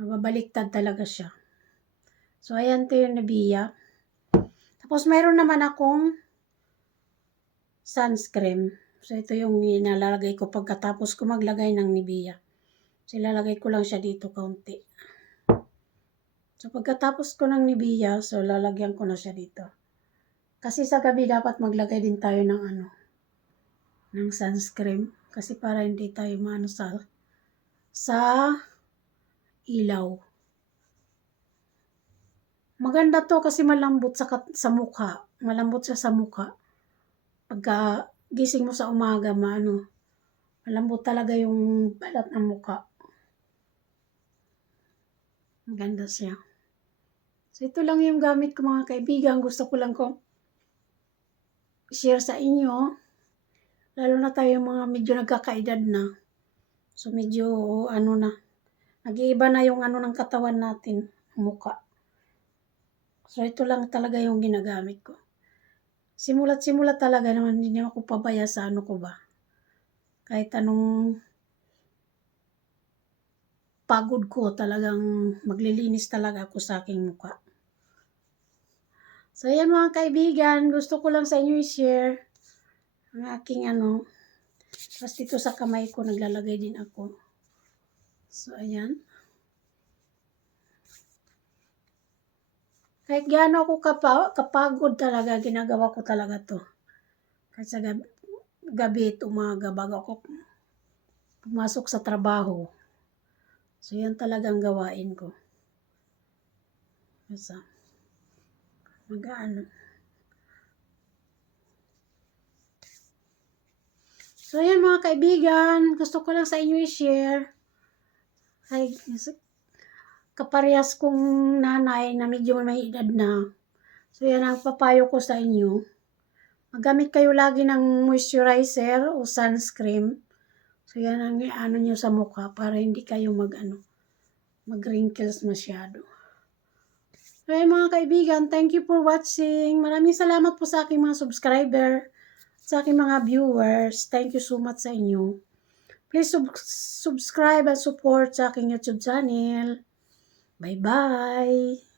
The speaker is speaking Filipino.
Mababaliktad talaga siya. So, ayan to yung Nivea. Tapos, mayroon naman akong sunscreen. So, ito yung inalalagay ko pagkatapos ko maglagay ng Nivea. So, ilalagay ko lang siya dito kaunti. So, pagkatapos ko ng Nivea, so, lalagyan ko na siya dito. Kasi sa gabi, dapat maglagay din tayo ng ng sunscreen. Kasi para hindi tayo maano sa ilaw. Maganda to kasi malambot sa mukha. Malambot siya sa mukha. Pagka gising mo sa umaga, malambot talaga yung balat ng mukha. Maganda siya. So, ito lang yung gamit ko mga kaibigan. Gusto ko lang share sa inyo. Lalo na tayo mga medyo nagkakaedad na. So, medyo nag-iiba na yung ng katawan natin, mukha. So, ito lang talaga yung ginagamit ko. Simulat talaga naman, hindi naman ako pabaya sa ko ba. Kahit anong pagod ko, talagang maglilinis talaga ako sa aking mukha. So, ayan mga kaibigan, gusto ko lang sa inyo i-share ang aking tapos dito sa kamay ko, naglalagay din ako. So, ayan. Kahit gaano ako kapagod talaga, ginagawa ko talaga to. Kahit sa gabi at umaga, bago ako pumasok sa trabaho. So, yan talagang gawain ko. So, So, yan mga kaibigan, gusto ko lang sa inyo i-share. Ay, kaparehas kong nanay na medyo may edad na. So, yan ang papayo ko sa inyo. Magamit kayo lagi ng moisturizer o sunscreen. So, yan ang nyo sa mukha para hindi kayo mag-wrinkles masyado. So, yan mga kaibigan, thank you for watching. Maraming salamat po sa aking mga subscriber, sa aking mga viewers. Thank you so much sa inyo. Please subscribe and support sa aking YouTube channel. Bye-bye!